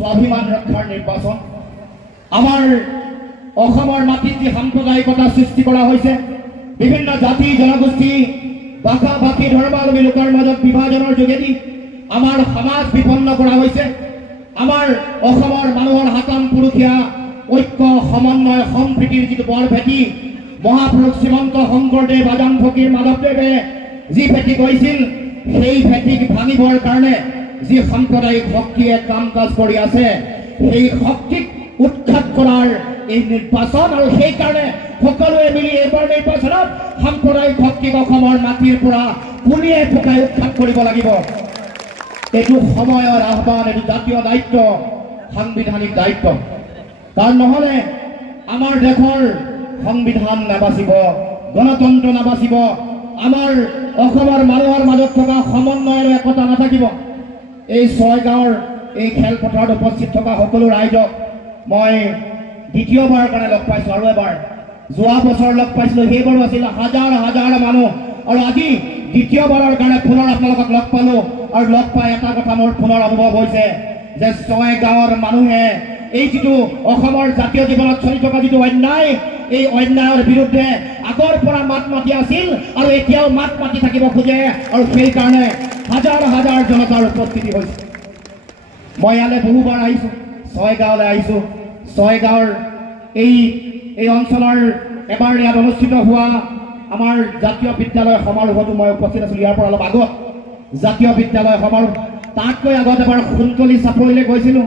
স্বাভিমান ৰক্ষাৰ নিৰ্বাচন আমাৰ অসমৰ মাটিত যি সাম্প্ৰদায়িকতা সৃষ্টি কৰা হৈছে বিভিন্ন জাতি জনগোষ্ঠী ভাষা ভাষী ধৰ্মাৱলম্বী লোকৰ মাজত বিভাজনৰ যোগেদি আমাৰ সমাজ বিপন্ন কৰা হৈছে আমাৰ অসমৰ মানুহৰ হাকাম পুৰুষীয়া ঐক্য সমন্বয় সম্প্ৰীতিৰ যিটো বৰ ভেটি মহাপুৰুষ শ্ৰীমন্ত শংকৰদেৱ আজান ফকীৰ মাধৱদেৱে যি ভেটি কৰিছিল সেই ভেটিক ভাঙিবৰ কাৰণে যি সাম্প্ৰদায়িক শক্তিয়ে কাম কাজ কৰি আছে সেই শক্তিক উৎখাত কৰাৰ এই নিৰ্বাচন আৰু সেইকাৰণে সকলোৱে মিলি এইবাৰ নিৰ্বাচনত সাম্প্ৰদায়িক শক্তিক অসমৰ মাটিৰ পৰা পুলিয়ে ফুকাই উৎখাত কৰিব লাগিব এইটো সময়ৰ আহ্বান এইটো জাতীয় দায়িত্ব সাংবিধানিক দায়িত্ব তাৰ নহ'লে আমাৰ দেশৰ সংবিধান নাবাচিব গণতন্ত্ৰ নাবাচিব আমাৰ অসমৰ মানুহৰ মাজত থকা সমন্বয় আৰু একতা নাথাকিব এই ছয়গাঁৱৰ এই খেলপথাৰত উপস্থিত থকা সকলো ৰাইজক মই দ্বিতীয়বাৰৰ কাৰণে লগ পাইছোঁ আৰু এবাৰ যোৱা বছৰ লগ পাইছিলোঁ সেইবাৰো আছিল হাজাৰ হাজাৰ মানুহ আৰু আজি দ্বিতীয়বাৰৰ কাৰণে পুনৰ আপোনালোকক লগ পালোঁ আৰু লগ পাই এটা কথা মোৰ পুনৰ অনুভৱ হৈছে যে ছয়গাঁৱৰ মানুহে এই যিটো অসমৰ জাতীয় জীৱনত চলি থকা যিটো অন্যায় এই অন্যায়ৰ বিৰুদ্ধে আগৰ পৰা মাত মাতি আছিল আৰু এতিয়াও মাত মাতি থাকিব খোজে আৰু সেইকাৰণে হাজাৰ হাজাৰ জনতাৰ উপস্থিতি হৈছে মই ইয়ালৈ বহুবাৰ আহিছোঁ ছয়গাঁৱলৈ আহিছোঁ ছয়গাঁৱৰ এই অঞ্চলৰ এবাৰ ইয়াত অনুষ্ঠিত হোৱা আমাৰ জাতীয় বিদ্যালয় সমাৰোহতো মই উপস্থিত আছিলোঁ ইয়াৰ পৰা অলপ আগত জাতীয় বিদ্যালয় সমাৰোহ তাতকৈ আগত এবাৰ সোণতলী চাপৰিলৈ গৈছিলোঁ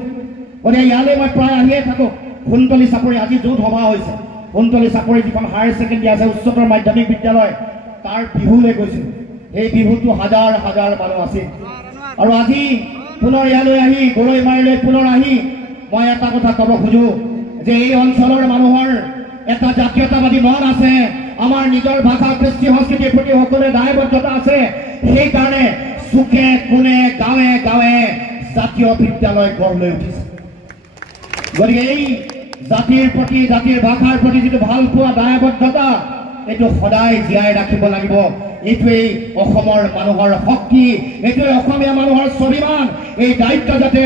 গতিকে ইয়ালৈ মই প্ৰায় আহিয়ে থাকোঁ সোণতলী চাপৰি আজি য'ত সভা হৈছে সোণতলী চাপৰি যিখন হায়াৰ ছেকেণ্ডেৰী আছে উচ্চতৰ মাধ্যমিক বিদ্যালয় তাৰ বিহুলৈ গৈছিলোঁ এই বিহুটো হাজাৰ হাজাৰ মানুহ আছিল আৰু আজি পুনৰ ইয়ালৈ আহি গৰৈমাৰীলৈ পুনৰ আহি মই এটা কথা ক'ব খোজোঁ যে এই অঞ্চলৰ মানুহৰ এটা জাতীয়তাবাদী মন আছে আমাৰ নিজৰ ভাষা কৃষ্টি সংস্কৃতিৰ প্ৰতি সকলোৰে দায়বদ্ধতা আছে সেইকাৰণে চুকে কোণে গাঁৱে গাঁৱে জাতীয় বিদ্যালয় গঢ় লৈ উঠিছে গতিকে এই জাতিৰ প্ৰতি জাতিৰ ভাষাৰ প্ৰতি যিটো ভাল পোৱা দায়বদ্ধতা এইটো সদায় জীয়াই ৰাখিব লাগিব এইটোৱেই অসমৰ মানুহৰ শক্তি এইটোৱে অসমীয়া মানুহৰ স্বাভিমান এই দায়িত্ব যাতে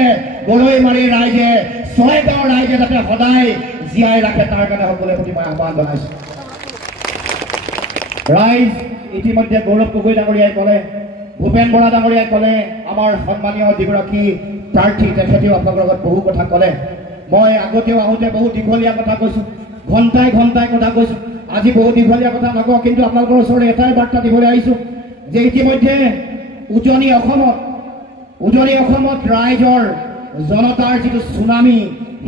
গৰৈমাৰীৰ ৰাইজে ছয়গাঁৱৰ ৰাইজে যাতে সদায় জীয়াই ৰাখে তাৰ কাৰণে সকলোৰে প্ৰতি মই আহ্বান জনাইছোঁ ৰাইজ ইতিমধ্যে গৌৰৱ গগৈ ডাঙৰীয়াই ক'লে ভূপেন বৰা ডাঙৰীয়াই ক'লে আমাৰ সন্মানীয় যিগৰাকী প্ৰাৰ্থী তেখেতেও আপোনালোকৰ লগত বহু কথা ক'লে মই আগতেও আহোঁতে বহুত দীঘলীয়া কথা কৈছোঁ ঘণ্টাই ঘণ্টাই কথা কৈছোঁ আজি বহু দীঘলীয়া কথা নকওঁ কিন্তু আপোনালোকৰ ওচৰলৈ এটাই বাৰ্তা দিবলৈ আহিছোঁ যে ইতিমধ্যে উজনি অসমত ৰাইজৰ জনতাৰ যিটো চুনামী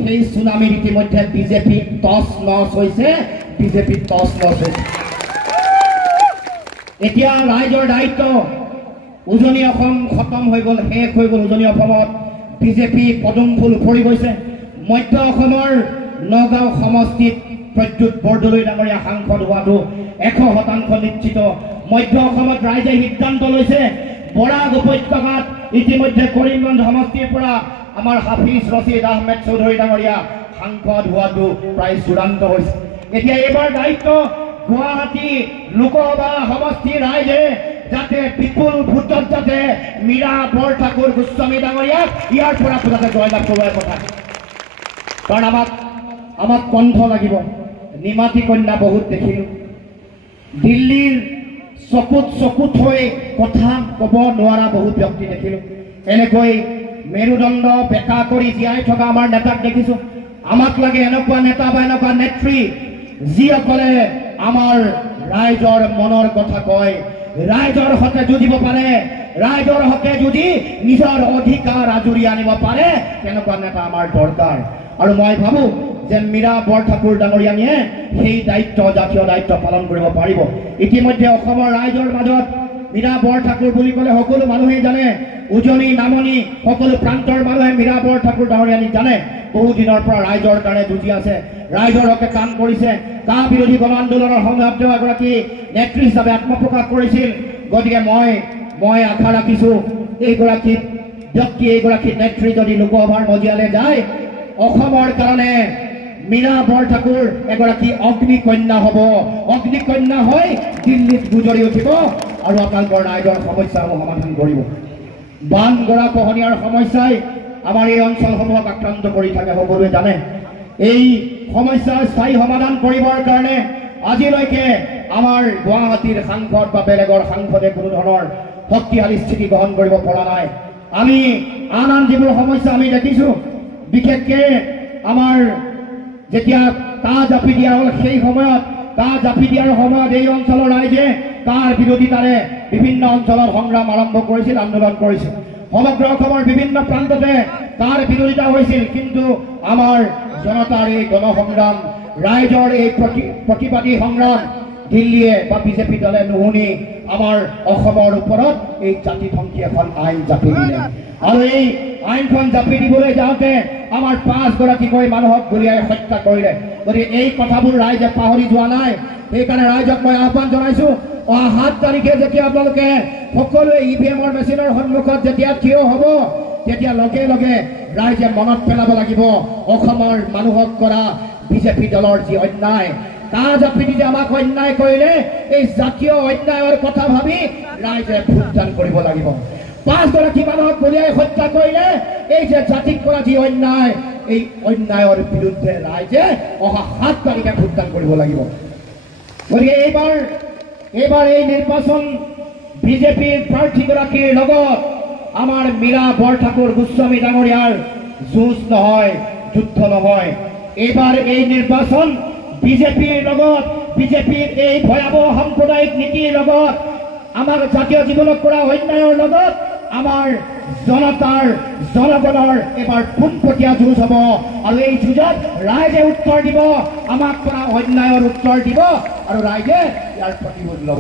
সেই চুনামীত ইতিমধ্যে বিজেপি টচ লছ হৈছে এতিয়া ৰাইজৰ দায়িত্ব উজনি অসম খতম হৈ গ'ল শেষ হৈ গ'ল উজনি অসমত বিজেপি পদুম ফুল উফৰি গৈছে মধ্য অসমৰ নগাঁও সমষ্টিত প্ৰদ্যুৎ বৰদলৈ ডাঙৰীয়া সাংসদ হোৱাটো 100% নিশ্চিত মধ্য অসমত ৰাইজে সিদ্ধান্ত লৈছে বৰাক উপত্যকাত ইতিমধ্যে কৰিমগঞ্জ সমষ্টিৰ পৰা আমাৰ হাফিজ ৰছিদ আহমেদ চৌধুৰী ডাঙৰীয়া সাংসদ হোৱাটো প্ৰায় চূড়ান্ত হৈছে এতিয়া এইবাৰ দায়িত্ব গুৱাহাটী লোকসভা সমষ্টিৰ ৰাইজে যাতে বিপুল ভোটত যাতে মীৰা বৰঠাকুৰ গোস্বামী ডাঙৰীয়াক ইয়াৰ পৰা যাতে জয়লাভ কৰোৱাৰ কথা কাৰণ আমাক কণ্ঠ লাগিব নিমাতী কন্যা বহুত দেখিলোঁ দিল্লীৰ চকুত হৈ কথা ক'ব নোৱাৰা বহুত ব্যক্তি দেখিলোঁ এনেকৈ মেৰুদণ্ড বেকা কৰি জীয়াই থকা আমাৰ নেতাক দেখিছোঁ আমাক লাগে এনেকুৱা নেতা বা এনেকুৱা নেত্ৰী যিসকলে আমাৰ ৰাইজৰ মনৰ কথা কয় ৰাইজৰ হকে যুঁজিব পাৰে ৰাইজৰ হকে যুঁজি নিজৰ অধিকাৰ আজুৰি আনিব পাৰে তেনেকুৱা নেতা আমাৰ দৰকাৰ আৰু মই ভাবোঁ যে মীৰা বৰঠাকুৰ ডাঙৰীয়ানীয়ে সেই দায়িত্ব জাতীয় দায়িত্ব পালন কৰিব পাৰিব ইতিমধ্যে অসমৰ ৰাইজৰ মাজত মীৰা বৰঠাকুৰ বুলি ক'লে সকলো মানুহেই জানে উজনি নামনি সকলো প্ৰান্তৰ মানুহে মীৰা বৰঠাকুৰ ডাঙৰীয়ানীক জানে বহু দিনৰ পৰা ৰাইজৰ কাৰণে যুঁজি আছে ৰাইজৰ হকে কাম কৰিছে কা বিৰোধী গণ আন্দোলনৰ সময়ত তেওঁ এগৰাকী নেত্ৰী হিচাপে আত্মপ্ৰকাশ কৰিছিল গতিকে মই আশা ৰাখিছোঁ এইগৰাকী ব্যক্তি এইগৰাকী নেত্ৰী যদি লোকসভাৰ মজিয়ালৈ যায় অসমৰ কাৰণে মীৰা বৰঠাকুৰ এগৰাকী অগ্নিকন্যা হ'ব অগ্নিকন্যা হৈ দিল্লীত গুজৰি উঠিব আৰু আপোনালোকৰ ৰাইজৰ সমস্যাসমূহ সমাধান কৰিব বান গৰা খহনীয়াৰ সমস্যাই আমাৰ এই অঞ্চলসমূহক আক্ৰান্ত কৰি থাকে সকলোৱে জানে। এই সমস্যাৰ স্থায়ী সমাধান কৰিবৰ কাৰণে আজিলৈকে আমাৰ গুৱাহাটীৰ সাংসদ বা বেলেগৰ সাংসদে কোনো ধৰণৰ শক্তিশালী স্থিতি গ্ৰহণ কৰিব পৰা নাই। আমি আন যিবোৰ সমস্যা আমি দেখিছোঁ, বিশেষকৈ আমাৰ যেতিয়া কাহ জাপি দিয়া হ'ল, সেই সময়ত কাহ জাপি দিয়াৰ সময়ত এই অঞ্চলৰ ৰাইজে কাহৰ বিৰোধিতাৰে বিভিন্ন অঞ্চলত সংগ্ৰাম আৰম্ভ কৰিছিল, আন্দোলন কৰিছিল। সমগ্ৰ অসমৰ বিভিন্ন প্ৰান্ততে কাহৰ বিৰোধিতা হৈছিল, কিন্তু আমাৰ জনতাৰ এই গণসংগ্ৰাম, ৰাইজৰ এই প্ৰতিবাদী সংগ্ৰাম দিল্লীয়ে বা বিজেপি দলে নুশুনি আমাৰ অসমৰ ওপৰত এই জাতিধ্বংসী এখন আইন জাপি দিলে। আৰু এই আইনখন জাপি দিবলৈ যাওঁতে আমাৰ 5গৰাকীকৈ মানুহক গুলীয়াই হত্যা কৰিলে। গতিকে এই কথাবোৰ ৰাইজে পাহৰি যোৱা নাই। সেইকাৰণে ৰাইজক মই আহ্বান জনাইছোঁ, অহা 7 তাৰিখে যেতিয়া আপোনালোকে সকলোৱে EVM-ৰ মেচিনৰ সন্মুখত যেতিয়া থিয় হ'ব, তেতিয়া লগে লগে ৰাইজে মনত পেলাব লাগিব অসমৰ মানুহক কৰা বিজেপি দলৰ যি অন্যায়। কাহ জাপি দি আমাক অন্যায় কৰিলে, এই জাতীয় অন্যায়ৰ কথা ভাবি ৰাইজে ভোটদান কৰিব লাগিব। 5গৰাকী মানুহক গুলীয়াই হত্যা কৰিলে, এই যে জাতিক কৰা যি অন্যায়, এই অন্যায়ৰ বিৰুদ্ধে ৰাইজে অহা 7 তাৰিখে ভোটদান কৰিব লাগিব। গতিকে এইবাৰ এই নিৰ্বাচন বিজেপিৰ প্ৰাৰ্থীগৰাকীৰ লগত আমাৰ মীৰা বৰঠাকুৰ গোস্বামী ডাঙৰীয়াৰ যুঁজ নহয়, যুদ্ধ নহয়। এইবাৰ এই নিৰ্বাচন বিজেপিৰ লগত, বিজেপিৰ এই ভয়াৱহ সাম্প্ৰদায়িক নীতিৰ লগত, আমাৰ জাতীয় জীৱনত কৰা অন্যায়ৰ লগত আমাৰ জনতাৰ, জনগণৰ এবাৰ পোনপটীয়া যুঁজ হ'ব। আৰু এই যুঁজত ৰাইজে উত্তৰ দিব, আমাক কৰা অন্যায়ৰ উত্তৰ দিব, আৰু ৰাইজে ইয়াৰ প্ৰতিশোধ ল'ব।